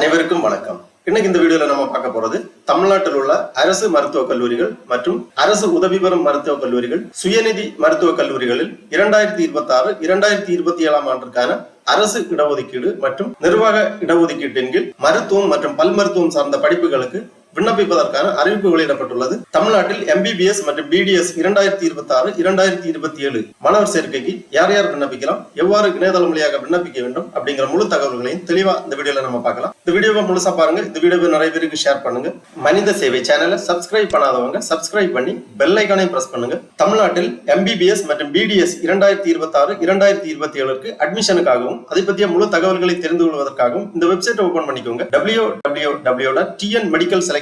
அனைவருக்கும் வணக்கம். இன்னைக்கு இந்த வீடியோல நம்ம பார்க்க போறது தமிழ்நாட்டில் உள்ள அரசு மருத்துவக் கல்லூரிகள் மற்றும் அரசு உதவி பெறும் மருத்துவக் கல்லூரிகள், சுயநிதி மருத்துவக் கல்லூரிகளில் 2026-2027 ஆண்டிற்கான அரசு இடஒதுக்கீடு மற்றும் நிர்வாக இடஒதுக்கீட்டின் கீழ் மருத்துவம் மற்றும் பல் மருத்துவம் சார்ந்த படிப்புகளுக்கு விண்ணப்பிப்பதற்கான அறிவிப்பு வெளியிடப்பட்டுள்ளது. தமிழ்நாட்டில் MBBS மற்றும் BDS 2026-2027 மாணவர் சேர்க்கைக்கு யார் யார் விண்ணப்பிக்கலாம், எவ்வாறு இணையதளம் வழியாக விண்ணப்பிக்க வேண்டும் அப்படிங்கிற முழு தகவல்களையும் தெளிவா இந்த வீடியோல நம்ம பார்க்கலாம். இந்த வீடியோவை முழுசா பாருங்க. இந்த வீடியோவை நிறைய பேருக்கு ஷேர் பண்ணுங்க. மனித சேவை சேனலை சப்ஸ்கிரைப் பண்ணாதவங்க சப்ஸ்கிரைப் பண்ணி பெல் ஐகானையும் பிரஸ் பண்ணுங்க. தமிழ்நாட்டில் MBBS மற்றும் BDS 2026-2027 அட்மிஷனுக்காகவும் அதை பற்றிய முழு தகவல்களை தெரிந்து கொள்வதற்காகவும் இந்த வெப்சைட்டை ஓபன் பண்ணிக்கோங்க. www.tnmedicalselection.net.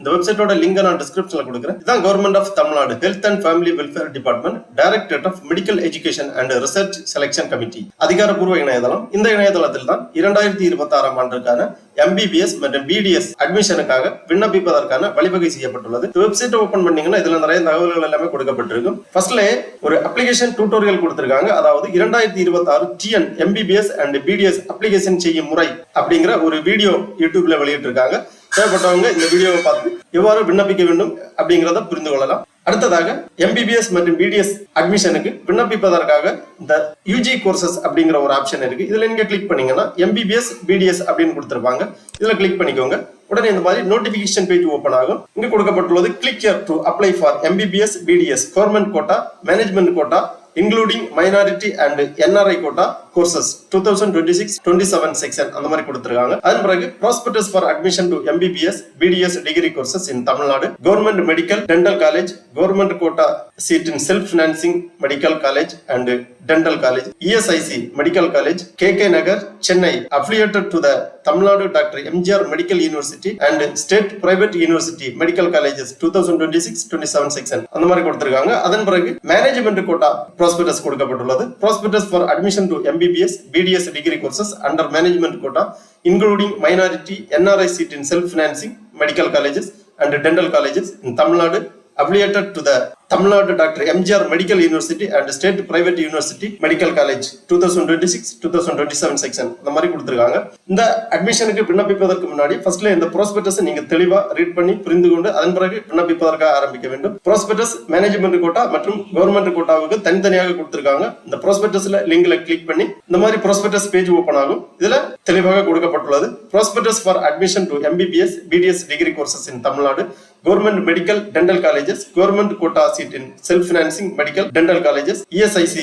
இந்த வெப்சைட்டோட லிங்க் நான் டிஸ்கிரிப்ஷன்ல கொடுக்கிறேன். இதான் government of Tamil Nadu health and family welfare department directorate of medical education and research selection committee அதிகாரப்பூர்வ இணையதளம். இந்த இணையதளத்தில் தான் 2026 ஆண்டிற்கான MBBS மற்றும் BDS அட்மிஷனுக்காக விண்ணப்பிப்பதற்கான வழிவகை செய்யப்பட்டுள்ளது. இந்த வெப்சைட்டை ஓபன் பண்ணீங்கன்னா இதுல நிறைய தகவல்கள் எல்லாமே கொடுக்கப்பட்டிருக்கும். ஃபர்ஸ்ட்ல ஒரு அப்ளிகேஷன் டியூட்டோரியல் கொடுத்திருக்காங்க. அதாவது 2026 TN MBBS and BDS application செய்யும் முறை அப்படிங்கிற ஒரு வீடியோ யூடியூப்ல வெளியிட்டு இருக்காங்க. தேவைப்பட்டவங்க இந்த வீடியோவை பார்த்து எவ்வாறு விண்ணப்பிக்க வேண்டும் அப்படிங்கிறத புரிந்து கொள்ளலாம். அடுத்ததாக MBBS மற்றும் BDS அட்மிஷனுக்கு விண்ணப்பிப்பதற்காக இந்த UG கோர்சஸ் அப்படிங்கிற ஒரு ஆப்ஷன் இருக்கு. இதுல நீங்க கிளிக் பண்ணீங்கன்னா MBBS BDS அப்படின்னு கொடுத்திருப்பாங்க. இதுல கிளிக் பண்ணிக்கோங்க. உடனே இந்த மாதிரி நோட்டிபிகேஷன் பேஜ் ஓபன் ஆகும். இங்க கொடுக்கப்பட்டுள்ளது click here to apply for MBBS BDS government quota, management quota including minority and NRI quota courses 2026-27 section அந்த மாதிரி கொடுத்திருக்காங்க. அதன் பிறகு prospectus for admission to MBBS BDS degree courses in Tamil Nadu, government medical dental college, government quota seat in self financing medical college and dental college, ESIC medical college, KK Nagar, Chennai, affiliated to the Tamil Nadu Dr. MGR Medical University and State Private University Medical Colleges 2026-27 section அந்த மாதிரி கொடுத்திருக்காங்க. அதன் பிறகு management quota prospectus கொடுக்கப்பட்டுள்ளது. prospectus for admission to MBBS BDS degree courses under management quota including minority NRI seat in self financing medical colleges and dental colleges in Tamil Nadu affiliated to the Tamil Nadu Dr. MGR Medical University and State Private University Medical College 2026-2027 section அந்த மாதிரி கொடுத்திருக்காங்க. இந்த அட்மிஷனுக்கு விண்ணப்பிப்பதற்கு முன்னாடி ஃபர்ஸ்ட்ல இந்த prospectus நீங்க தெளிவா ரீட் பண்ணி புரிந்து கொண்டு அதன் பிறகு விண்ணப்பிப்பதற்காக ஆரம்பிக்க வேண்டும். ப்ராஸ்பெக்டஸ் மேனேஜ்மெண்ட் கோட்டா மற்றும் கவர்மெண்ட் கோட்டாவுக்கு தனித்தனியாக கொடுத்திருக்காங்க. இந்த ப்ராஸ்பெக்டஸ்ல லிங்க்ல கிளிக் பண்ணி இந்த மாதிரி ப்ராஸ்பெக்டஸ் பேஜ் ஓபன் ஆகும். இதுல தெளிவாக கொடுக்கப்பட்டுள்ளது prospectus for admission to MBBS BDS degree courses in Tamil Nadu, government medical dental colleges, government quota seat in self financing medical dental colleges, ESIC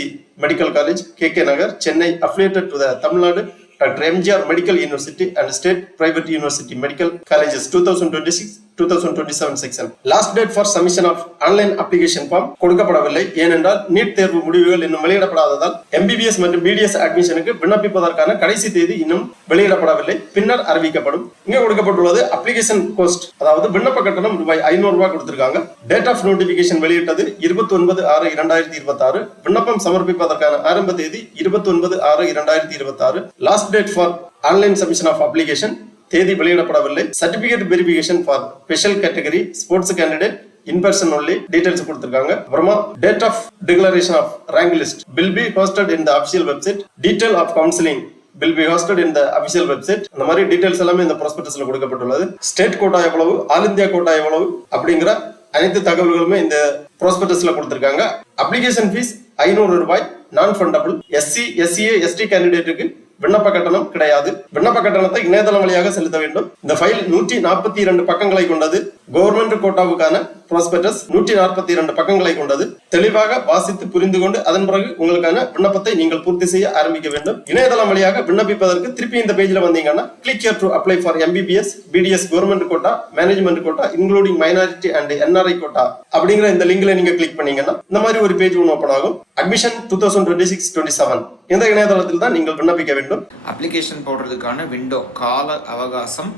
medical college, KK Nagar, Chennai, affiliated to the Tamil Nadu Dr. MGR Medical University and State Private University Medical Colleges 2026-2027 section. Last date for submission of online application form கொடுக்கப்படவில்லை. ஏனென்றால் NEET தேர்வு முடிவுகள் இன்னும் வெளியிடப்படாததால் MBBS மற்றும் BDS அட்மிஷனுக்கு விண்ணப்பிப்பதற்கான கடைசி தேதி இன்னும் வெளியிடப்படவில்லை. பின்னர் அறிவிக்கப்படும். இங்க கொடுக்கப்பட்டுள்ளது அப்ளிகேஷன் கோஸ்ட், அதாவது விண்ணப்ப கட்டணம் ₹500 கொடுத்திருக்காங்க. டேட் ஆஃப் நோட்டிபிகேஷன் வெளியிட்டது 29/6/2026. விண்ணப்பம் சமர்ப்பிப்பதற்கான ஆரம்ப தேதி 29/6/2026. Last date for online submission of application தேதி வெளியிடப்படவில்லை. Certificate verification for special category sports candidate in person only details கொடுத்திருக்காங்க. அப்புறமா date of declaration of rank list will be hosted in the official website. Detail of counseling will be hosted in the official website. அந்த மாதிரி details எல்லாமே இந்த ப்ராஸ்பெக்டஸ்ல கொடுக்கப்பட்டுள்ளது. State quota எவ்வளவு, all India quota எவ்வளவு அப்படிங்கிற அனைத்து தகவல்களுமே இந்த ப்ராஸ்பெக்டஸ்ல கொடுத்திருக்காங்க. அப்ளிகேஷன் ஃபீஸ் ₹500, நான் ஃபண்டபிள். SC SCA ST கேண்டிடேட்டுக்கு விண்ணப்ப கட்டணம் கிடையாது. விண்ணப்ப கட்டணத்தை இணையதளம் வழியாக செலுத்த வேண்டும். இந்த ஃபைல் 142 பக்கங்களை கொண்டது. கவர்மெண்ட் கோட்டாவுக்கான ப்ராஸ்பெக்டஸ் 142 பக்கங்களை கொண்டது. தெளிவாக வாசித்து புரிந்து கொண்டு அதன் பிறகு உங்களுக்கான விண்ணப்பத்தை நீங்கள் பூர்த்தி செய்ய ஆரம்பிக்க வேண்டும். இணையதளம் வழியாக விண்ணப்பிப்பதற்கு திருப்பி இந்த பேஜ்ல வந்தீங்கன்னா click here to apply for MBBS BDS government quota, management quota including minority and NRI quota அப்படிங்கிற இந்த லிங்க்ல நீங்க கிளிக் பண்ணீங்கன்னா இந்த மாதிரி ஒரு பேஜ் ஒன்று ஓபன் ஆகும். அட்மிஷன் 2026-27 இந்த இணையதளத்தில் தான் நீங்கள் விண்ணப்பிக்க வேண்டும். அப்ளிகேஷன் போடுறதுக்கான விண்டோ கால அவகாசம்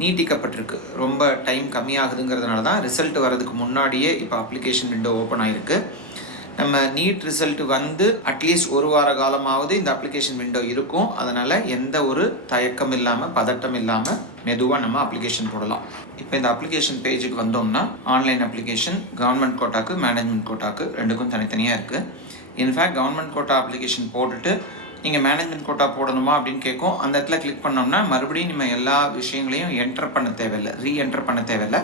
நீட்டிக்கப்பட்டிருக்கு. ரொம்ப டைம் கம்மியாகுதுங்கிறதுனால தான் ரிசல்ட் வரதுக்கு முன்னாடியே இப்போ அப்ளிகேஷன் விண்டோ ஓப்பன் ஆகிருக்கு. நம்ம நீட் ரிசல்ட் வந்து அட்லீஸ்ட் ஒரு வார காலமாவது இந்த அப்ளிகேஷன் விண்டோ இருக்கும். அதனால் எந்த ஒரு தயக்கம் இல்லாமல் பதட்டம் இல்லாமல் மெதுவாக நம்ம அப்ளிகேஷன் போடலாம். இப்போ இந்த அப்ளிகேஷன் பேஜுக்கு வந்தோம்னா ஆன்லைன் அப்ளிகேஷன் கவர்மெண்ட் கோட்டாக்கு, மேனேஜ்மெண்ட் கோட்டாக்கு ரெண்டுக்கும் தனித்தனியாக இருக்குது. இன்ஃபேக்ட் கவர்மெண்ட் கோட்டா அப்ளிகேஷன் போட்டுட்டு நீங்கள் மேனேஜ்மெண்ட் கோட்டா போடணுமா அப்படின்னு கேட்கும். அந்த இடத்துல கிளிக் பண்ணோம்னா மறுபடியும் நம்ம எல்லா விஷயங்களையும் என்டர் பண்ண தேவையில்லை, ரீஎன்டர் பண்ண தேவையில்லை.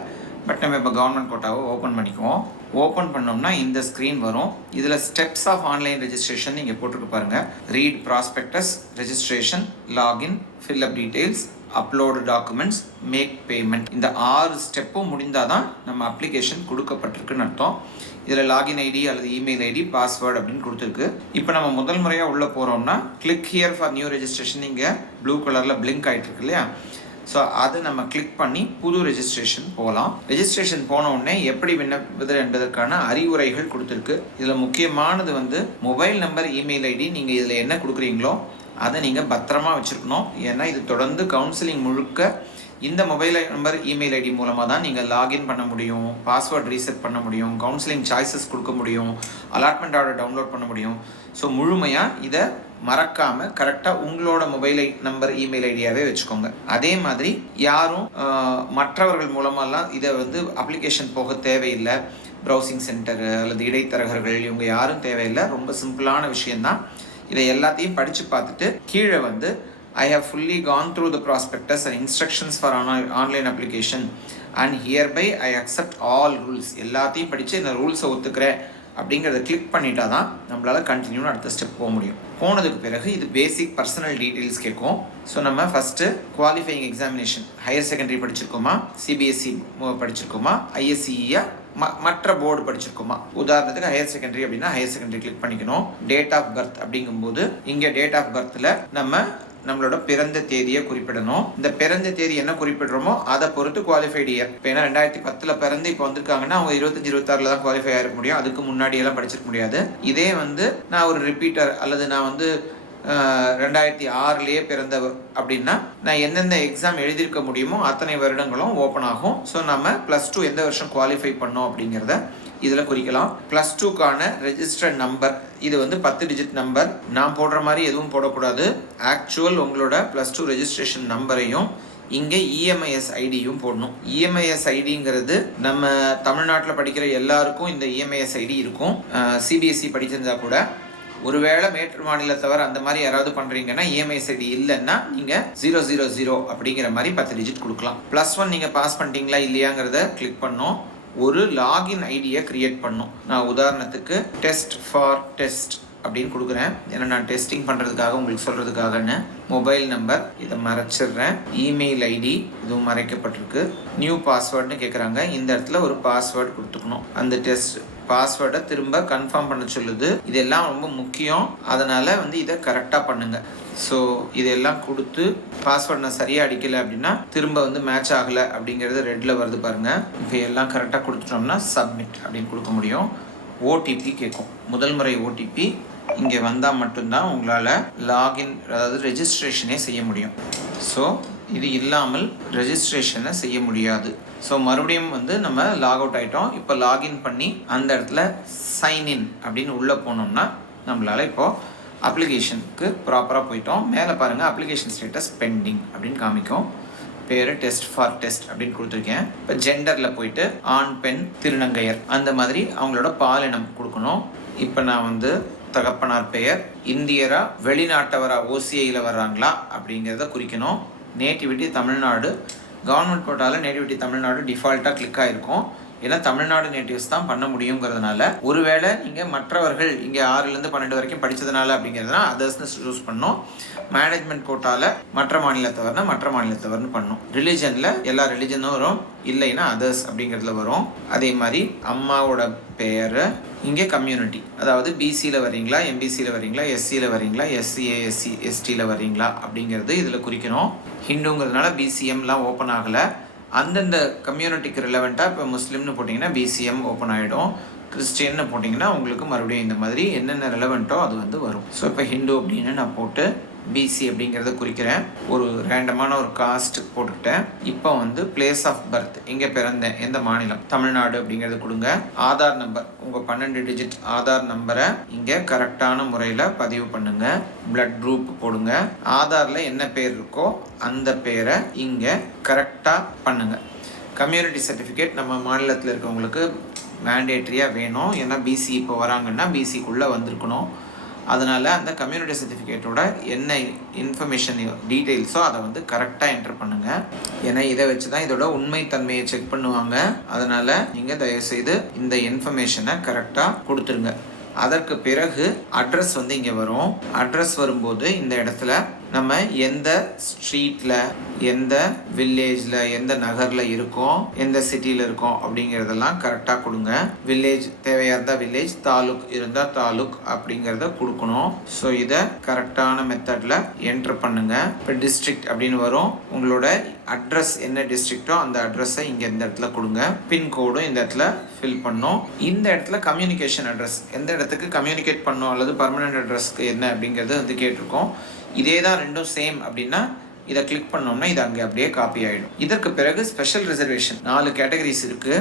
பட் நம்ம இப்போ கவர்மெண்ட் கோட்டாவை ஓப்பன் பண்ணிக்குவோம். ஓப்பன் பண்ணோம்னா இந்த ஸ்க்ரீன் வரும். இதில் ஸ்டெப்ஸ் ஆஃப் ஆன்லைன் ரெஜிஸ்ட்ரேஷன் நீங்கள் போட்டுருக்கு பாருங்கள். Read prospectus, registration, login, fill up details, upload documents, make payment. இந்த 6 ஸ்டெப்பும் முடிந்தால் தான் நம்ம அப்ளிகேஷன் கொடுக்கப்பட்டிருக்குன்னு அர்த்தம். இதில் லாகின் ஐடி அல்லது இமெயில் ஐடி, பாஸ்வேர்டு அப்படின்னு கொடுத்துருக்கு. இப்போ நம்ம முதல் முறையாக உள்ளே போகிறோம்னா click here for new registration இங்கே ப்ளூ கலரில் பிளிங்க் ஆகிட்டு இருக்கு இல்லையா? ஸோ அது நம்ம கிளிக் பண்ணி புது ரெஜிஸ்ட்ரேஷன் போகலாம். ரெஜிஸ்ட்ரேஷன் போன உடனே எப்படி விண்ணப்பிப்பது என்பதற்கான அறிவுரைகள் கொடுத்துருக்கு. இதில் முக்கியமானது வந்து மொபைல் நம்பர், இமெயில் ஐடி, நீங்கள் இதில் என்ன கொடுக்குறீங்களோ அதை நீங்கள் பத்திரமா வச்சுருக்கணும். ஏன்னா இது தொடர்ந்து கவுன்சிலிங் முழுக்க இந்த மொபைல் நம்பர், இமெயில் ஐடி மூலமாக தான் நீங்கள் லாகின் பண்ண முடியும், பாஸ்வேர்ட் ரீசெட் பண்ண முடியும், கவுன்சிலிங் சாய்ஸஸ் கொடுக்க முடியும், அலாட்மெண்ட் ஆர்டர் டவுன்லோட் பண்ண முடியும். ஸோ முழுமையாக இதை மறக்காமல் கரெக்டாக உங்களோட மொபைல் நம்பர், இமெயில் ஐடியாவே வச்சுக்கோங்க. அதே மாதிரி யாரும் மற்றவர்கள் மூலமாலாம் இதை வந்து அப்ளிகேஷன் போக தேவையில்லை. ப்ரௌசிங் சென்டரு அல்லது இடைத்தரகர்கள் இவங்க யாரும் தேவையில்லை. ரொம்ப சிம்பிளான விஷயந்தான். இதை எல்லாத்தையும் படித்து பார்த்துட்டு கீழே வந்து I have fully gone through the prospectus and instructions for online application and hereby I accept all rules. எல்லாத்தையும் படித்து இந்த ரூல்ஸை ஒத்துக்கிறேன் அப்படிங்கிறத கிளிக் பண்ணிட்டா தான் நம்மளால் கண்டினியூ அடுத்த ஸ்டெப் போக முடியும். போனதுக்கு பிறகு இது பேசிக் பர்சனல் டீட்டெயில்ஸ் கேட்கும். ஸோ நம்ம first qualifying examination, higher secondary படிச்சிருக்கோமா, சிபிஎஸ்சி படிச்சிருக்கோமா, ஐஎஸ்சிஇயா, மற்ற போர்டு படிச்சிருக்கோமா. உதாரணத்துக்கு ஹையர் செகண்டரி அப்படின்னா ஹையர் செகண்டரி கிளிக் பண்ணிக்கணும். டேட் ஆஃப் பர்த் அப்படிங்கும்போது இங்கே டேட் ஆஃப் பர்த்தில் நம்மளோட பிறந்த தேதியை குறிப்பிடணும். இந்த பிறந்த தேதி என்ன குறிப்பிடுறோமோ அதை பொறுத்து குவாலிஃபைடு இயர். இப்போ ஏன்னா 2010 பிறந்து இப்போ வந்திருக்காங்கன்னா அவங்க 25-26 தான் குவாலிஃபை ஆகிருக்க முடியும். அதுக்கு முன்னாடியெல்லாம் படிச்சிருக்க முடியாது. இதே வந்து நான் ஒரு ரிப்பீட்டர் அல்லது நான் வந்து 2006 பிறந்தவர் அப்படின்னா நான் எந்தெந்த எக்ஸாம் எழுதியிருக்க முடியுமோ அத்தனை வருடங்களும் ஓப்பன் ஆகும். ஸோ நம்ம +2 எந்த வருஷம் குவாலிஃபை பண்ணோம் அப்படிங்கிறத இதில் குறிக்கலாம். +2க்கான ரெஜிஸ்டர்ட் நம்பர், இது வந்து 10 டிஜிட் நம்பர். நான் போடுற மாதிரி எதுவும் போடக்கூடாது. ஆக்சுவல் உங்களோட +2 ரெஜிஸ்ட்ரேஷன் நம்பரையும் இங்கே இஎம்ஐஎஸ் ஐடியும் போடணும். இஎம்ஐஎஸ் ஐடிங்கிறது நம்ம தமிழ்நாட்டில் படிக்கிற எல்லாருக்கும் இந்த இஎம்ஐஎஸ் ஐடி இருக்கும். சிபிஎஸ்சி படிச்சிருந்தா கூட, ஒருவேளை மேற்று மாநிலத்தவர் அந்த மாதிரி யாராவது பண்ணுறீங்கன்னா இஎம்ஐஎஸ் ஐடி இல்லைன்னா நீங்கள் 000 அப்படிங்கிற மாதிரி 10 டிஜிட் கொடுக்கலாம். +1 நீங்கள் பாஸ் பண்ணிட்டீங்களா இல்லையாங்கிறத கிளிக் பண்ணோம். ஒரு லாகின் ஐடியை கிரியேட் பண்ணும். நான் உதாரணத்துக்கு டெஸ்ட் ஃபார் டெஸ்ட் அப்படின்னு கொடுக்குறேன். ஏன்னா நான் டெஸ்டிங் பண்ணுறதுக்காக உங்களுக்கு சொல்கிறதுக்காகன்னு. மொபைல் நம்பர் இதை மறைச்சிடுறேன். இமெயில் ஐடி இதுவும் மறைக்கப்பட்டிருக்கு. நியூ பாஸ்வேர்டுன்னு கேட்குறாங்க. இந்த இடத்துல ஒரு பாஸ்வேர்டு கொடுத்துக்கணும். அந்த டெஸ்ட் பாஸ்வேர்டை திரும்ப கன்ஃபார்ம் பண்ண சொல்லுது. இதெல்லாம் ரொம்ப முக்கியம். அதனால் வந்து இதை கரெக்டாக பண்ணுங்கள். ஸோ இதெல்லாம் கொடுத்து பாஸ்வேர்ட் நான் சரியாக அடிக்கலை அப்படின்னா திரும்ப வந்து மேட்ச் ஆகலை அப்படிங்கிறது ரெட்டில் வருது பாருங்கள். இப்போ எல்லாம் கரெக்டாக கொடுத்துட்டோம்னா சப்மிட் அப்படின்னு கொடுக்க முடியும். ஓடிபி கேட்கும். முதல் முறை ஓடிபி இங்கே வந்தால் மட்டும்தான் உங்களால் லாகின், அதாவது ரெஜிஸ்ட்ரேஷனே செய்ய முடியும். ஸோ இது இல்லாமல் ரெஜிஸ்ட்ரேஷனை செய்ய முடியாது. ஸோ மறுபடியும் வந்து நம்ம லாக் அவுட் ஆகிட்டோம். இப்போ லாகின் பண்ணி அந்த இடத்துல சைன்இன் அப்படின்னு உள்ளே போனோம்னா நம்மளால் இப்போது அப்ளிகேஷனுக்கு ப்ராப்பராக போயிட்டோம். மேலே பாருங்கள் அப்ளிகேஷன் ஸ்டேட்டஸ் பெண்டிங் அப்படின்னு காமிக்கும். பேர் டெஸ்ட் ஃபார் டெஸ்ட் அப்படின்னு கொடுத்துருக்கேன். இப்போ ஜெண்டரில் போயிட்டு ஆண், பெண், திருநங்கையர் அந்த மாதிரி அவங்களோட பாலினம் கொடுக்கணும். இப்போ நான் வந்து தகப்பனார் பெயர் இந்தியரா, வெளிநாட்டவரா, ஓசிஐயில் வர்றாங்களா அப்படிங்கிறத குறிக்கணும். நேட்டிவிட்டி தமிழ்நாடு. கவர்மெண்ட் கோட்டாவில் நேட்டிவிட்டி தமிழ்நாடு டிஃபால்ட்டாக கிளிக் ஆகிருக்கும். ஏன்னா தமிழ்நாடு நேட்டிவ்ஸ் தான் பண்ண முடியுங்கிறதுனால. ஒருவேளை நீங்கள் மற்றவர்கள் இங்கே 6லேருந்து 12 வரைக்கும் படித்ததுனால அப்படிங்கிறதுனா அதர்ஸ்னு சூஸ் பண்ணோம். மேனேஜ்மெண்ட் கோட்டாவில் மற்ற மாநிலத்தவர்னு பண்ணோம். ரிலிஜனில் எல்லா ரிலிஜனும் வரும், இல்லைன்னா அதர்ஸ் அப்படிங்கிறதுல வரும். அதே மாதிரி அம்மாவோட பெயர் இங்கே கம்யூனிட்டி, அதாவது பிசியில் வரீங்களா, எம்பிசியில் வரீங்களா, எஸ்சியில் வரீங்களா, எஸ்சிஏ எஸ்சி எஸ்டியில் வரீங்களா அப்படிங்கிறது இதில் குறிக்கணும். ஹிந்துங்கிறதுனால பிசிஎம்லாம் ஓப்பன் ஆகலை. அந்தந்த கம்யூனிட்டிக்கு ரிலவெண்ட்டாக இப்போ முஸ்லீம்னு போட்டிங்கன்னா பிசிஎம் ஓப்பன் ஆகிடும். கிறிஸ்டியன்னு போட்டிங்கன்னா உங்களுக்கு மறுபடியும் இந்த மாதிரி என்னென்ன ரிலவெண்ட்டோ அது வந்து வரும். ஸோ இப்போ ஹிந்து அப்படின்னு நான் போட்டு பிசி அப்படிங்கிறத குறிக்கிறேன். ஒரு ரேண்டமான ஒரு காஸ்ட் போட்டுக்கிட்டேன். இப்போ வந்து பிளேஸ் ஆஃப் பர்த், எங்கே பிறந்தேன், எந்த மாநிலம், தமிழ்நாடு அப்படிங்கிறது கொடுங்க. ஆதார் நம்பர், உங்கள் 12 டிஜிட் ஆதார் நம்பரை இங்கே கரெக்டான முறையில் பதிவு பண்ணுங்க. பிளட் குரூப் போடுங்க. ஆதாரில் என்ன பேர் இருக்கோ அந்த பேரை இங்கே கரெக்டாக பண்ணுங்க. கம்யூனிட்டி சர்டிஃபிகேட் நம்ம மாநிலத்தில் இருக்கவங்களுக்கு மேண்டேட்ரியாக வேணும். ஏன்னா பிசி இப்போ வராங்கன்னா பிசிக்குள்ளே வந்திருக்கணும். அதனால் அந்த கம்யூனிட்டி சர்டிஃபிகேட்டோட என்ன இன்ஃபர்மேஷன் டீட்டெயில்ஸோ அதை வந்து கரெக்டாக என்டர் பண்ணுங்கள். ஏன்னா இதை வச்சு தான் இதோட உண்மைத்தன்மையை செக் பண்ணுவாங்க. அதனால் நீங்கள் தயவுசெய்து இந்த இன்ஃபர்மேஷனை கரெக்டாக கொடுத்துருங்க. அதற்கு பிறகு அட்ரஸ் வந்து இங்கே வரும். அட்ரஸ் வரும்போது இந்த இடத்துல நம்ம எந்த ஸ்ட்ரீட்டில், எந்த வில்லேஜில், எந்த நகரில் இருக்கோம், எந்த சிட்டியில் இருக்கோம் அப்படிங்கிறதெல்லாம் கரெக்டாக கொடுங்க. வில்லேஜ் தேவையாக இருந்தால் வில்லேஜ், தாலுக் இருந்தால் தாலுக் அப்படிங்கிறத கொடுக்கணும். ஸோ இதை கரெக்டான மெத்தடில் என்ட்ரு பண்ணுங்கள். இப்போ டிஸ்ட்ரிக்ட் அப்படின்னு வரும். உங்களோட அட்ரஸ் என்ன டிஸ்ட்ரிக்டோ அந்த அட்ரஸை இங்கே இந்த இடத்துல கொடுங்க. பின்கோடும் இந்த இடத்துல ஃபில் பண்ணோம். இந்த இடத்துல கம்யூனிகேஷன் அட்ரஸ், எந்த இடத்துக்கு கம்யூனிகேட் பண்ணோம் அல்லது பர்மனெண்ட் அட்ரஸ்க்கு என்ன அப்படிங்கிறது வந்து கேட்டிருக்கோம். இதே தான் ரெண்டும் சேம் அப்படின்னா இதை கிளிக் பண்ணோம்னா இது அங்கே அப்படியே காப்பி ஆகிடும். இதற்கு பிறகு ஸ்பெஷல் ரிசர்வேஷன் 4 கேட்டகரிஸ் இருக்குது.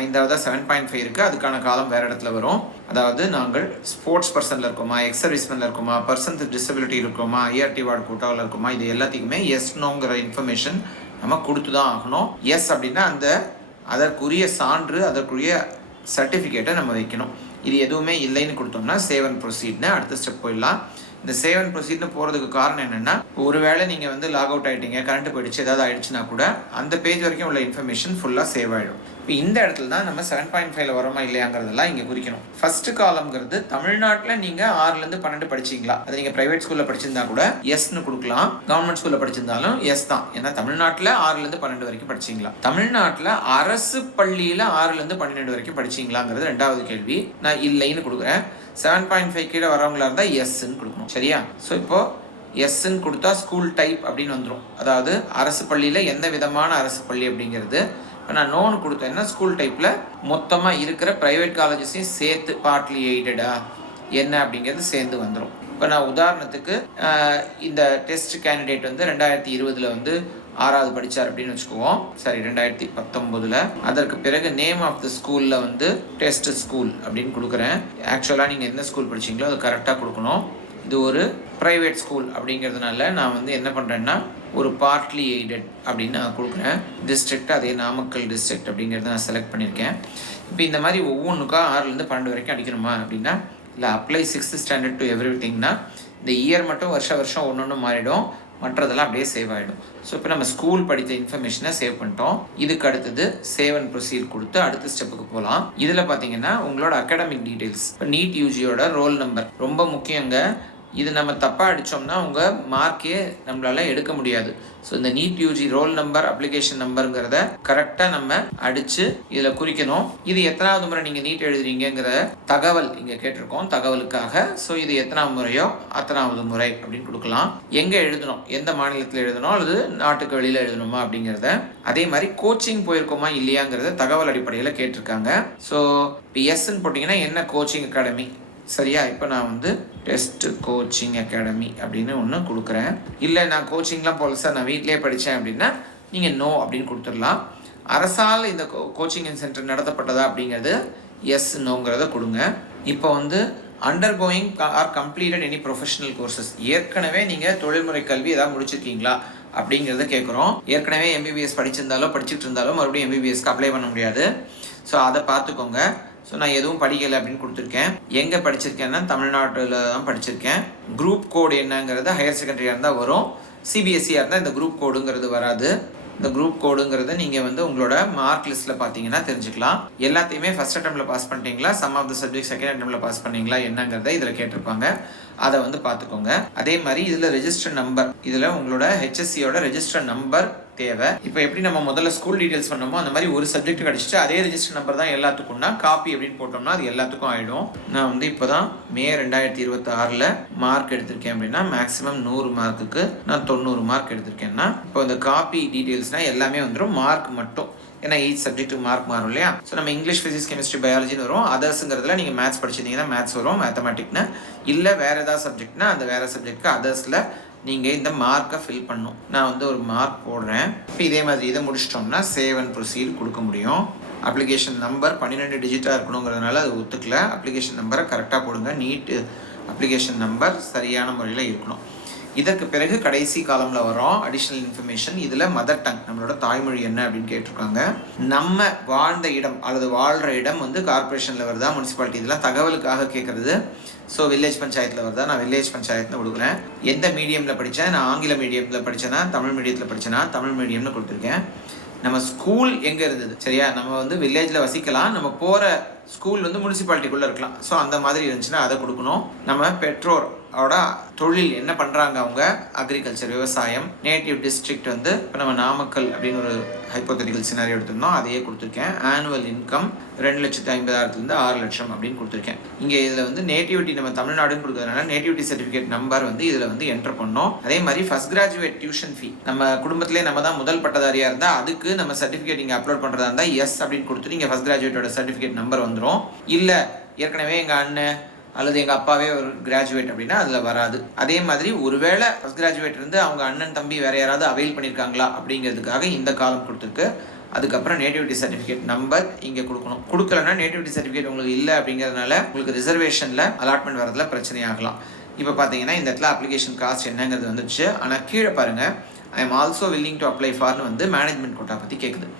5வது 7.5 இருக்குது. அதுக்கான காலம் வேறு இடத்துல வரும். அதாவது நாங்கள் ஸ்போர்ட்ஸ் பர்சனில் இருக்கோமா, எக்ஸ் சர்வீஸ்மேனில் இருக்கோமா, பர்சன் வித் டிசபிலிட்டி இருக்கோமா, ஐஆர்டி வார்டு கோட்டாவில் இருக்கோமா, இது எல்லாத்துக்குமே எஸ் நோங்கிற இன்ஃபர்மேஷன் நம்ம கொடுத்து தான் ஆகணும். எஸ் அப்படின்னா அந்த அதற்குரிய சான்று, அதற்குரிய சர்டிஃபிகேட்டை நம்ம வைக்கணும். இது எதுவுமே இல்லைன்னு கொடுத்தோம்னா சேவ் அண்ட் ப்ரொசீட்னு அடுத்த ஸ்டெப் போயிடலாம். இந்த சேவ் அண்ட் ப்ரொசீட்னு போகிறதுக்கு காரணம் என்னென்னா, ஒருவேளை நீங்கள் வந்து லாக் அவுட் ஆகிட்டீங்க, கரண்ட் போயிடுச்சு, ஏதாவது ஆயிடுச்சுன்னா கூட அந்த பேஜ் வரைக்கும் உள்ள இன்ஃபர்மேஷன் ஃபுல்லாக சேவ் ஆகிடும். இப்போ இந்த இடத்துல தான் நம்ம 7.5 வரோமா இல்லையாங்கிறதெல்லாம் இங்கே குறிக்கணும். ஃபர்ஸ்ட் காலம்ங்கிறது தமிழ்நாட்டில் நீங்கள் 6லேருந்து 12 படிச்சிங்களா, அது நீங்கள் ப்ரைவேட் ஸ்கூலில் படிச்சிருந்தா கூட எஸ்ன்னு கொடுக்கலாம். கவர்மெண்ட் ஸ்கூலில் படிச்சிருந்தாலும் எஸ் தான். ஏன்னா தமிழ்நாட்டில் 6லேருந்து 12 வரைக்கும் படிச்சிங்களா. தமிழ்நாட்டில் அரசு பள்ளியில் 6லேருந்து 12 வரைக்கும் படிச்சிங்களாங்கிறது 2வது கேள்வி. நான் இல்லைன்னு கொடுக்குறேன். 7.5 கீழே வரவங்களா இருந்தால் எஸ்ன்னு கொடுக்கணும். சரியா? ஸோ இப்போது எஸ்ன்னு கொடுத்தா ஸ்கூல் டைப் அப்படின்னு வந்துடும். அதாவது அரசு பள்ளியில் எந்த விதமான அரசு பள்ளி அப்படிங்கிறது. இப்போ நான் நோன்னு கொடுத்தேன்னா ஸ்கூல் டைப்பில் மொத்தமாக இருக்கிற ப்ரைவேட் காலேஜஸையும் சேர்த்து பார்ட்லி எய்டடா என்ன அப்படிங்கிறது சேர்ந்து வந்துடும். இப்போ நான் உதாரணத்துக்கு இந்த டெஸ்ட் கேண்டிடேட் வந்து 2020 வந்து 6வது படித்தார் அப்படின்னு வச்சுக்குவோம். சரி, 2019. அதற்கு பிறகு நேம் ஆஃப் த ஸ்கூலில் வந்து டெஸ்ட் ஸ்கூல் அப்படின்னு கொடுக்குறேன். ஆக்சுவலாக நீங்கள் எந்த ஸ்கூல் படிச்சிங்களோ அது கரெக்டாக கொடுக்கணும். இது ஒரு ப்ரைவேட் ஸ்கூல் அப்படிங்கிறதுனால நான் வந்து என்ன பண்ணுறேன்னா ஒரு பார்ட்லி எய்டட் அப்படின்னு நான் கொடுக்குறேன். டிஸ்ட்ரிக்ட் அதே நாமக்கல் டிஸ்ட்ரிக்ட் அப்படிங்கிறத நான் செலக்ட் பண்ணியிருக்கேன். இப்போ இந்த மாதிரி ஒவ்வொன்றுக்கா 6லேருந்து 12 வரைக்கும் அடிக்கணுமா அப்படின்னா இல்லை, apply 6th standard to every திங்னா இந்த இயர் மட்டும் வருஷம் ஒன்று மாறிடும், மற்றதெல்லாம் அப்படியே சேவ் ஆகிடும். ஸோ இப்போ நம்ம ஸ்கூல் படித்த இன்ஃபர்மேஷனை சேவ் பண்ணிட்டோம். இதுக்கு அடுத்தது சேவ் அண்ட் ப்ரொசீட் கொடுத்து அடுத்த ஸ்டெப்புக்கு போகலாம். இதில் பார்த்தீங்கன்னா உங்களோட அகாடமிக் டீட்டெயில்ஸ், இப்போ நீட் யூஜியோட ரோல் நம்பர் ரொம்ப முக்கியங்க. இது நம்ம தப்பாக அடித்தோம்னா உங்கள் மார்க்கே நம்மளால் எடுக்க முடியாது. ஸோ இந்த NEET UG roll number, application நம்பருங்கிறத கரெக்டாக நம்ம அடித்து இதில் குறிக்கணும். இது எத்தனாவது முறை நீங்கள் நீட் எழுதுறீங்கிற தகவல் இங்கே கேட்டிருக்கோம், தகவலுக்காக. ஸோ இது எத்தனாவது முறையோ அத்தனாவது முறை அப்படின்னு கொடுக்கலாம். எங்கே எழுதணும், எந்த மாநிலத்தில் எழுதணும் அல்லது நாட்டுக்கு வெளியில் எழுதணுமா அப்படிங்கிறத. அதே மாதிரி கோச்சிங் போயிருக்கோமா இல்லையாங்கிறத தகவல் அடிப்படையில் கேட்டிருக்காங்க. ஸோ இப்போ எஸ்ன்னு போட்டிங்கன்னா என்ன கோச்சிங் அகாடமி, சரியா? இப்போ நான் வந்து டெஸ்ட் கோச்சிங் அகாடமி அப்படின்னு ஒன்று கொடுக்குறேன். இல்லை நான் கோச்சிங்லாம் போல சார், நான் வீட்டிலே படித்தேன் அப்படின்னா நீங்கள் நோ அப்படின்னு கொடுத்துடலாம். அரசால் இந்த கோச்சிங் சென்டர் நடத்தப்பட்டதா அப்படிங்கிறது எஸ் நோங்கிறத கொடுங்க. இப்போ வந்து undergoing or completed any professional courses, ஏற்கனவே நீங்கள் தொழில்முறை கல்வி ஏதாவது முடிச்சிருக்கீங்களா அப்படிங்கிறத கேட்குறோம். ஏற்கனவே எம்பிபிஎஸ் படிச்சிருந்தாலோ படிச்சுட்டு இருந்தாலோ மறுபடியும் எம்பிபிஎஸ்க்கு அப்ளை பண்ண முடியாது. ஸோ அதை பார்த்துக்கோங்க. ஸோ நான் எதுவும் படிக்கலை அப்படின்னு கொடுத்துருக்கேன். எங்கே படிச்சிருக்கேன்னா தமிழ்நாட்டில் தான் படிச்சிருக்கேன். குரூப் கோடு என்னங்கிறது ஹையர் செகண்டரியாக இருந்தால் வரும். சிபிஎஸ்சியாக இருந்தால் இந்த குரூப் கோடுங்கிறது வராது. இந்த குரூப் கோடுங்கிறத நீங்கள் வந்து உங்களோட மார்க் லிஸ்ட்டில் பார்த்தீங்கன்னா தெரிஞ்சுக்கலாம். எல்லாத்தையுமே ஃபஸ்ட் அட்டெம்ப்டில் பாஸ் பண்ணிட்டீங்களா, some of the subject second அட்டெம்ப்டில் பாஸ் பண்ணீங்களா என்னங்கிறத இதில் கேட்டிருப்பாங்க. அதை வந்து பார்த்துக்கோங்க. அதே மாதிரி இதில் ரெஜிஸ்டர் நம்பர், இதில் உங்களோட ஹெச்எஸ்சியோட ரெஜிஸ்டர் நம்பர் தேவை. இப்போ எப்படி நம்ம முதல்ல ஸ்கூல் டீட்டெயில்ஸ் பண்ணோமோ அந்த மாதிரி ஒரு சப்ஜெக்ட் கிடச்சிட்டு அதே ரெஜிஸ்டர் நம்பர் தான் எல்லாத்துக்கும்னா காப்பி அப்படின்னு போட்டோம்னா அது எல்லாத்துக்கும் ஆகிடும். நான் வந்து இப்போ தான் மே 2026 மார்க் எடுத்திருக்கேன் அப்படின்னா மேக்ஸிமம் 100 மார்க்குக்கு நான் 90 மார்க் எடுத்திருக்கேன்னா இப்போ இந்த காப்பி டீட்டெயில்ஸ்னால் எல்லாமே வந்துடும். மார்க் மட்டும், ஏன்னா ஈச் சப்ஜெக்ட்டுக்கு மார்க் மாறும் இல்லையா. ஸோ நம்ம இங்கிலீஷ், ஃபிசிக்ஸ், கெமிஸ்ட்ரி, பயாலஜின்னு வரும். அதர்ஸுங்கிறதுல நீங்கள் மேத்ஸ் படிச்சிருந்தீங்கன்னா மேத்ஸ் வரும், மேத்தமெட்டிக்னு. இல்லை வேறு ஏதாவது சப்ஜெக்ட்னா அந்த வேறு சப்ஜெக்ட்டுக்கு அதர்ஸில் நீங்கள் இந்த மார்க்கை ஃபில் பண்ணணும். நான் வந்து ஒரு மார்க் போடுறேன். இப்போ இதே மாதிரி இதை முடிச்சிட்டோம்னா சேவ் அண்ட் ப்ரொசீட் கொடுக்க முடியும். அப்ளிகேஷன் நம்பர் 12 டிஜிட்டாக இருக்கணுங்கிறதுனால அது ஒத்துக்கல. அப்ளிகேஷன் நம்பரை கரெக்டாக போடுங்க. நீட் அப்ளிகேஷன் நம்பர் சரியான முறையில் இருக்கணும். இதற்கு பிறகு கடைசி காலம்ல வரோம் அடிஷனல் இன்ஃபர்மேஷன். இதுல மதர் டங் நம்மளோட தாய்மொழி என்ன அப்படின்னு கேட்டிருக்காங்க. நம்ம வாழ்ந்த இடம் அல்லது வாழ்ற இடம் வந்து கார்பரேஷன்ல வருதா முனிசிபாலிட்டி, இதெல்லாம் தகவலுக்காக கேட்கறது. ஸோ வில்லேஜ் பஞ்சாயத்தில் வருதா, நான் வில்லேஜ் பஞ்சாயத்தில் கொடுக்குறேன். எந்த மீடியமில் படித்தேன், நான் ஆங்கில மீடியத்தில் படித்தேன்னா தமிழ் மீடியத்தில் படித்தேன்னா தமிழ் மீடியம்னு கொடுத்துருக்கேன். நம்ம ஸ்கூல் எங்கே இருந்தது, சரியா, நம்ம வந்து வில்லேஜில் வசிக்கலாம், நம்ம போகிற ஸ்கூல் வந்து முனிசிபாலிட்டிக்குள்ளே இருக்கலாம். ஸோ அந்த மாதிரி இருந்துச்சுன்னா அதை கொடுக்கணும். நம்ம பெற்றோரோட தொழில் என்ன பண்ணுறாங்க, அவங்க அக்ரிகல்ச்சர் விவசாயம். நேட்டிவ் டிஸ்ட்ரிக்ட் வந்து இப்போ நம்ம நாமக்கல் அப்படின்னு ஒரு ஹைப்போதெட்டிக்கல் சினாரியோ எடுத்திருந்தோம், அதையே கொடுத்துருக்கேன். ஆனுவல் இன்கம் 2,50,000 6 லட்சம் அப்படின்னு கொடுத்துருக்கேன். இங்கே இதில் வந்து நேட்டிவிட்டி நம்ம தமிழ்நாடுன்னு கொடுக்கறதுனால நேட்டிவிட்டி சர்டிஃபிகேட் நம்பர் வந்து இதில் வந்து என்டர் பண்ணோம். அதே மாதிரி ஃபர்ஸ்ட் கிராஜுவேட் டியூஷன் ஃபீ, நம்ம குடும்பத்திலே நம்ம தான் முதல் பட்டதாரியாக இருந்தால் அதுக்கு நம்ம சர்டிஃபிகேட் இங்கே அப்லோட் பண்ணுறதா இருந்தால் எஸ் அப்படின்னு கொடுத்துட்டு இங்கே ஃபர்ஸ்ட் கிராஜுவேட்டோட சர்டிஃபிகேட் நம்பர் வந்துடும். இல்லை ஏற்கனவே எங்கள் அண்ணன் அல்லது எங்கள் அப்பாவே ஒரு கிராஜுவேட் அப்படின்னா அதில் வராது. அதே மாதிரி ஒருவேளை ஃபர்ஸ்ட் கிராஜுவேட் இருந்து அவங்க அண்ணன் தம்பி வேற யாராவது அவைல் பண்ணியிருக்காங்களா அப்படிங்கிறதுக்காக இந்த காலம் கொடுத்துருக்கு. அதுக்கப்புறம் நேட்டிவிட்டி சர்டிஃபிகேட் நம்பர் இங்கே கொடுக்கணும். கொடுக்கலன்னா நேட்டிவிட்டி சர்டிஃபிகேட் உங்களுக்கு இல்லை அப்படிங்கிறதுனால உங்களுக்கு ரிசர்வேஷனில் அலாட்மெண்ட் வரதுல பிரச்சனையாகலாம். இப்போ பார்த்தீங்கன்னா இந்த இடத்துல அப்ளிகேஷன் காஸ்ட் என்னங்கிறது வந்துச்சு. ஆனால் கீழே பாருங்கள், I am also willing to apply ஃபார்னு வந்து மேனேஜ்மெண்ட் கோட்டா பற்றி கேட்குது.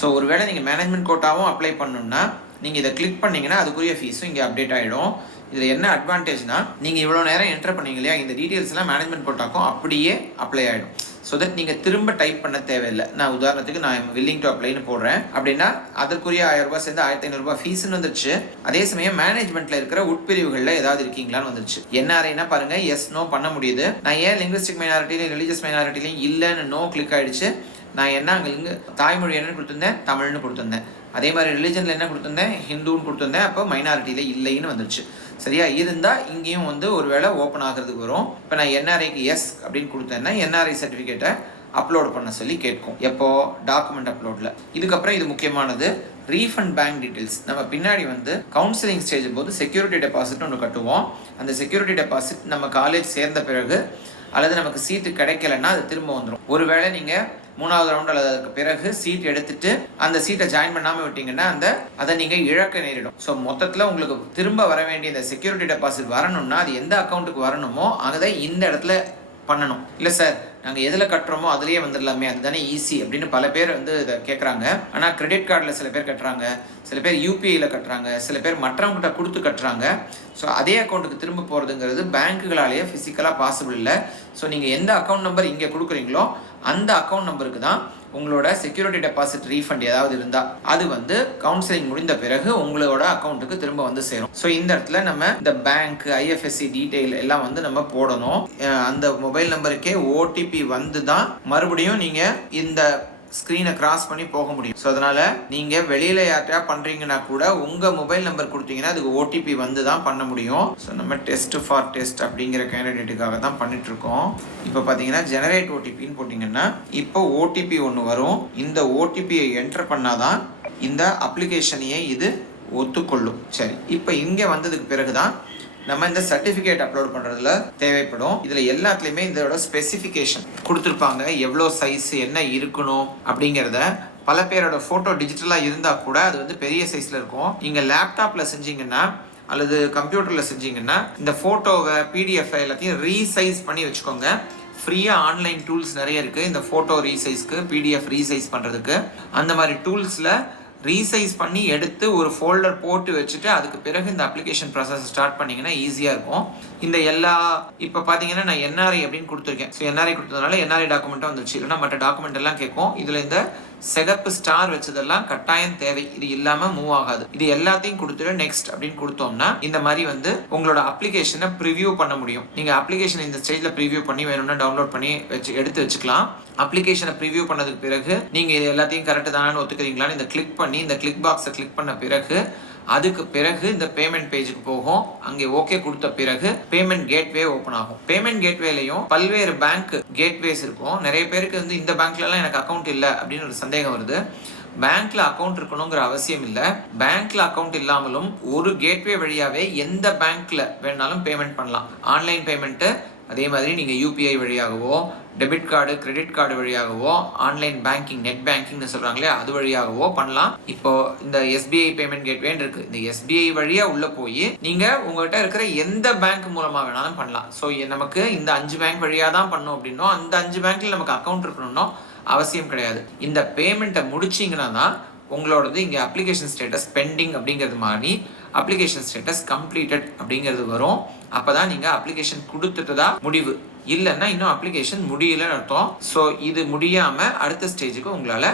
ஸோ ஒருவேளை நீங்கள் மேனேஜ்மெண்ட் கோட்டாவும் அப்ளை பண்ணணும்னா நீங்கள் இதை கிளிக் பண்ணிங்கன்னா அதுக்குரிய ஃபீஸும் இங்கே அப்டேட் ஆகிடும். இதில் என்ன அட்வான்டேஜ்னா, நீங்கள் இவ்வளோ நேரம் என்டர் பண்ணீங்க இல்லையா, இந்த டீட்டெயில்ஸ்லாம் மேனேஜ்மெண்ட் கோட்டாக்கும் அப்படியே அப்ளை ஆகிடும். ஸோ தட் நீங்கள் திரும்ப டைப் பண்ண தேவையில்லை. நான் உதாரணத்துக்கு நான் வில்லிங் டு அப்ளைன்னு போடுறேன் அப்படின்னா அதற்குரிய 1000 ரூபாய் சேர்ந்து 1500 ஃபீஸ்ன்னு வந்துருச்சு. அதே சமயம் மேனேஜ்மெண்ட்டில் இருக்கிற உட்பிரிவுகளில் ஏதாவது இருக்கீங்களான்னு வந்துருச்சு. என்ஆர்ஐனா பாருங்க, எஸ் நோ பண்ண முடியுது. நான் ஏன் லிங்குவிஸ்டிக் மைனாரிட்டிலையும் ரிலீஜியஸ் மைனாரிட்டிலையும் இல்லைன்னு நோ கிளிக் ஆகிடுச்சு. நான் என்ன அங்கே தாய்மொழி என்னன்னு கொடுத்துருந்தேன், தமிழ்னு கொடுத்துருந்தேன். அதே மாதிரி ரிலிஜனில் என்ன கொடுத்துருந்தேன், ஹிந்துன்னு கொடுத்துருந்தேன். அப்போ மைனாரிட்டியில் இல்லைன்னு வந்துருச்சு. சரியா, இருந்தால் இங்கேயும் வந்து ஒரு வேளை ஓப்பன் ஆகிறதுக்கு வரும். இப்போ நான் என்ஆர்ஐக்கு எஸ் அப்படின்னு கொடுத்தேன்னா என்ஆர்ஐ சர்டிஃபிகேட்டை அப்லோட் பண்ண சொல்லி கேட்கும். எப்போ, டாக்குமெண்ட் அப்லோடில். இதுக்கப்புறம் இது முக்கியமானது, ரீஃபண்ட் பேங்க் டீட்டெயில்ஸ். நம்ம பின்னாடி வந்து கவுன்சிலிங் ஸ்டேஜ் போது செக்யூரிட்டி டெபாசிட்னு ஒன்று கட்டுவோம். அந்த செக்யூரிட்டி டெபாசிட் நம்ம காலேஜ் சேர்ந்த பிறகு அல்லது நமக்கு சீட்டு கிடைக்கலன்னா அது திரும்ப வந்துடும். ஒருவேளை நீங்கள் 3வது ரவுண்ட் அல்லது அதுக்கு பிறகு சீட் எடுத்துட்டு அந்த சீட்டை ஜாயின் பண்ணாமல் விட்டீங்கன்னா அதை நீங்கள் இழக்க நேரிடும். ஸோ மொத்தத்தில் உங்களுக்கு திரும்ப வர வேண்டிய இந்த செக்யூரிட்டி டெபாசிட் வரணும்னா அது எந்த அக்கௌண்ட்டுக்கு வரணுமோ அதை இந்த இடத்துல பண்ணணும். இல்லை சார் நாங்கள் எதில் கட்டுறோமோ அதுலேயே வந்துடலாமே, அதுதானே ஈஸி அப்படின்னு பல பேர் வந்து இதை கேட்குறாங்க. ஆனால் கிரெடிட் கார்டில் சில பேர் கட்டுறாங்க, சில பேர் யூபிஐயில் கட்டுறாங்க, சில பேர் மற்றவங்ககிட்ட கொடுத்து கட்டுறாங்க. ஸோ அதே அக்கௌண்ட்டுக்கு திரும்ப போகிறதுங்கிறது பேங்க்குகளாலேயே ஃபிசிக்கலாக பாசிபிள் இல்லை. ஸோ நீங்கள் எந்த அக்கௌண்ட் நம்பர் இங்கே கொடுக்குறீங்களோ அந்த அக்கௌண்ட் நம்பருக்கு தான் உங்களோட செக்யூரிட்டி டெபாசிட் ரீஃபண்ட் ஏதாவது இருந்தால் அது வந்து கவுன்சிலிங் முடிந்த பிறகு உங்களோட அக்கௌண்ட்டுக்கு திரும்ப வந்து சேரும். ஸோ இந்த இடத்துல நம்ம இந்த பேங்க் ஐஎஃப்எஸ்சி டீட்டெயில் எல்லாம் வந்து நம்ம போடணும். அந்த மொபைல் நம்பருக்கே ஓடிபி வந்து தான் மறுபடியும் நீங்கள் இந்த ஸ்க்ரீனை கிராஸ் பண்ணி போக முடியும். ஸோ அதனால் நீங்கள் வெளியில் யார்ட்டா பண்ணுறீங்கன்னா கூட உங்கள் மொபைல் நம்பர் கொடுத்தீங்கன்னா அதுக்கு ஓடிபி வந்து தான் பண்ண முடியும். ஸோ நம்ம டெஸ்ட் ஃபார் டெஸ்ட் அப்படிங்கிற கேண்டிடேட்டுக்காக தான் பண்ணிகிட்ருக்கோம். இப்போ பார்த்தீங்கன்னா ஜெனரேட் ஓடிபின்னு போட்டிங்கன்னா இப்போ ஓடிபி ஒன்று வரும். இந்த ஓடிபியை என்டர் பண்ணாதான் இந்த அப்ளிகேஷனையே இது ஒத்துக்கொள்ளும். சரி, இப்போ இங்கே வந்ததுக்கு பிறகு தான் நம்ம இந்த சர்டிஃபிகேட் அப்லோட் பண்ணுறதுல தேவைப்படும். இதில் எல்லாத்துலேயுமே இதோட ஸ்பெசிஃபிகேஷன் கொடுத்துருப்பாங்க, எவ்வளோ சைஸ் என்ன இருக்கணும் அப்படிங்கிறத. பல பேரோட ஃபோட்டோ டிஜிட்டலாக இருந்தால் கூட அது வந்து பெரிய சைஸில் இருக்கும். நீங்கள் லேப்டாப்பில் செஞ்சீங்கன்னா அல்லது கம்ப்யூட்டரில் செஞ்சீங்கன்னா இந்த ஃபோட்டோவை பிடிஎஃப் எல்லாத்தையும் ரீசைஸ் பண்ணி வச்சுக்கோங்க. ஃப்ரீயாக ஆன்லைன் டூல்ஸ் நிறைய இருக்குது இந்த ஃபோட்டோ ரீசைஸ்க்கு, பிடிஎஃப் ரீசைஸ் பண்ணுறதுக்கு. அந்த மாதிரி டூல்ஸில் ரீசைஸ் பண்ணி எடுத்து ஒரு ஃபோல்டர் போட்டு வச்சுட்டு அதுக்கு பிறகு இந்த அப்ளிகேஷன் ப்ராசஸ் ஸ்டார்ட் பண்ணிங்கன்னா ஈஸியாக இருக்கும். இந்த எல்லா இப்போ பார்த்தீங்கன்னா நான் என்ஆர்ஐ அப்படின்னு கொடுத்துருக்கேன். ஸோ என்ஆர்ஐ கொடுத்ததுனால என்ஆர்ஐ டாக்குமெண்ட்டும் வந்துச்சு. இல்லைனா மற்ற டாக்குமெண்ட் எல்லாம் கேட்கும். இதில் இந்த சிகப்பு ஸ்டார் வச்சதெல்லாம் கட்டாயம் தேவை, இது இல்லாமல் மூவ் ஆகாது. இது எல்லாத்தையும் கொடுத்துட்டு நெக்ஸ்ட் அப்படின்னு கொடுத்தோம்னா இந்த மாதிரி வந்து உங்களோட அப்ளிகேஷனை ப்ரிவியூ பண்ண முடியும். நீங்கள் அப்ளிகேஷன் இந்த ஸ்டேஜில் ப்ரிவியூ பண்ணி வேணும்னா டவுன்லோட் பண்ணி எடுத்து வச்சுக்கலாம். அப்ளிகேஷனை ப்ரிவியூ பண்ணதுக்கு பிறகு நீங்கள் இது எல்லாத்தையும் கரெக்டு தானு ஒத்துக்கிறீங்களான்னு இந்த கிளிக் பண்ணி இந்த கிளிக் பாக்ஸை கிளிக் பண்ண பிறகு அதுக்கு பிறகு இந்த பேமெண்ட் பேஜுக்கு போகும். அங்கே ஓகே கொடுத்த பிறகு பேமெண்ட் கேட்வே ஓப்பன் ஆகும். பேமெண்ட் கேட்வேலையும் பல்வேறு பேங்க் கேட்வேஸ் இருக்கும். நிறைய பேருக்கு வந்து இந்த பேங்க்லலாம் எனக்கு அக்கௌண்ட் இல்லை அப்படின்னு ஒரு சந்தேகம் வருது. பேங்க்ல அக்கௌண்ட் இருக்கணுங்கிற அவசியம் இல்லை. பேங்க்ல அக்கௌண்ட் இல்லாமலும் ஒரு கேட்வே வழியாவே எந்த பேங்க்ல வேணாலும் பேமெண்ட் பண்ணலாம். ஆன்லைன் பேமெண்ட்டு அதே மாதிரி நீங்கள் யூபிஐ வழியாகவோ டெபிட் கார்டு கிரெடிட் கார்டு வழியாகவோ ஆன்லைன் பேங்கிங் நெட் பேங்கிங்னு சொல்கிறாங்களே அது வழியாகவோ பண்ணலாம். இப்போ இந்த எஸ்பிஐ பேமெண்ட் கேட்வேன்னு இருக்குது. இந்த எஸ்பிஐ வழியாக உள்ளே போய் நீங்கள் உங்கள்கிட்ட இருக்கிற எந்த பேங்க் மூலமாக வேணாலும் பண்ணலாம். ஸோ நமக்கு இந்த 5 பேங்க் வழியாக தான் பண்ணோம் அப்படின்னோ அந்த 5 பேங்க்கில் நமக்கு அக்கௌண்ட் இருக்கணும்னோ அவசியம் கிடையாது. இந்த பேமெண்ட்டை முடிச்சிங்கன்னா தான் உங்களோடது இங்கே அப்ளிகேஷன் ஸ்டேட்டஸ் பெண்டிங் அப்படிங்கிறது மாதிரி அப்ளிகேஷன் ஸ்டேட்டஸ் கம்ப்ளீட்டட் அப்படிங்கிறது வரும். அப்போ தான் நீங்கள் அப்ளிகேஷன் கொடுத்துட்டதா முடிவு, இல்லைன்னா இன்னும் அப்ளிகேஷன் முடியலன்னு அர்த்தம். ஸோ இது முடியாமல் அடுத்த ஸ்டேஜுக்கு உங்களால்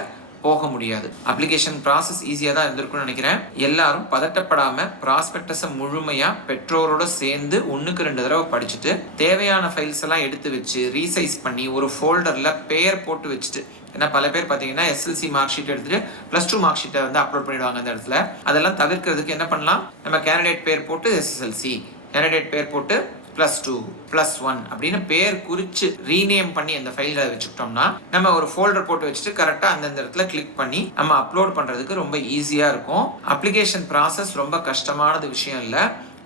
போக முடியாது. அப்ளிகேஷன் ப்ராசஸ் ஈஸியாக தான் இருந்திருக்கும்னு நினைக்கிறேன். எல்லாரும் பதட்டப்படாமல் ப்ராஸ்பெக்டஸை முழுமையாக பெற்றோரோட சேர்ந்து 1க்கு 2 தடவை படிச்சுட்டு தேவையான ஃபைல்ஸ் எல்லாம் எடுத்து வச்சு ரீசைஸ் பண்ணி ஒரு ஃபோல்டரில் பெயர் போட்டு வச்சுட்டு, ஏன்னா பல பேர் பார்த்தீங்கன்னா எஸ்எல்சி மார்க் ஷீட் எடுத்துட்டு +2 மார்க் ஷீட்டை வந்து அப்லோட் பண்ணிடுவாங்க அந்த இடத்துல. அதெல்லாம் தவிர்க்கிறதுக்கு என்ன பண்ணலாம், நம்ம கேண்டிடேட் பேர் போட்டு எஸ்எஸ்எல்சி, கேண்டிடேட் பேர் போட்டு +2 +1 அப்படின்னு பேர் குறித்து ரீநேம் பண்ணி அந்த ஃபைலில் வச்சுக்கிட்டோம்னா நம்ம ஒரு ஃபோல்டர் போட்டு வச்சுட்டு கரெக்டாக அந்தந்த இடத்துல கிளிக் பண்ணி நம்ம அப்லோட் பண்ணுறதுக்கு ரொம்ப ஈஸியாக இருக்கும். அப்ளிகேஷன் ப்ராசஸ் ரொம்ப கஷ்டமானது விஷயம் இல்லை.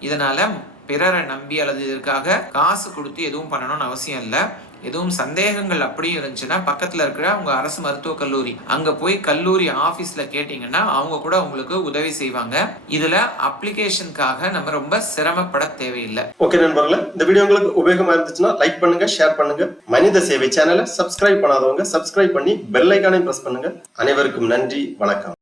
இதனால் பிறரை நம்பி அல்லது இதற்காக காசு கொடுத்து எதுவும் பண்ணணும்னு அவசியம் இல்லை. எதுவும் சந்தேகங்கள் அப்படியும் இருந்துச்சுன்னா பக்கத்தில் இருக்கிற உங்கள் அரசு மருத்துவக் கல்லூரி அங்கே போய் கல்லூரி ஆஃபீஸில் கேட்டிங்கன்னா அவங்க கூட உங்களுக்கு உதவி செய்வாங்க. இதில் அப்ளிகேஷனுக்காக நம்ம ரொம்ப சிரமப்பட தேவையில்லை. ஓகே நண்பர்களே, இந்த வீடியோ உங்களுக்கு உபயோகமா இருந்துச்சுன்னா லைக் பண்ணுங்க, ஷேர் பண்ணுங்க. மனித சேவை சேனலை சப்ஸ்கிரைப் பண்ணாதவங்க சப்ஸ்கிரைப் பண்ணி பெல் ஐகானையும் பிரஸ் பண்ணுங்க. அனைவருக்கும் நன்றி, வணக்கம்.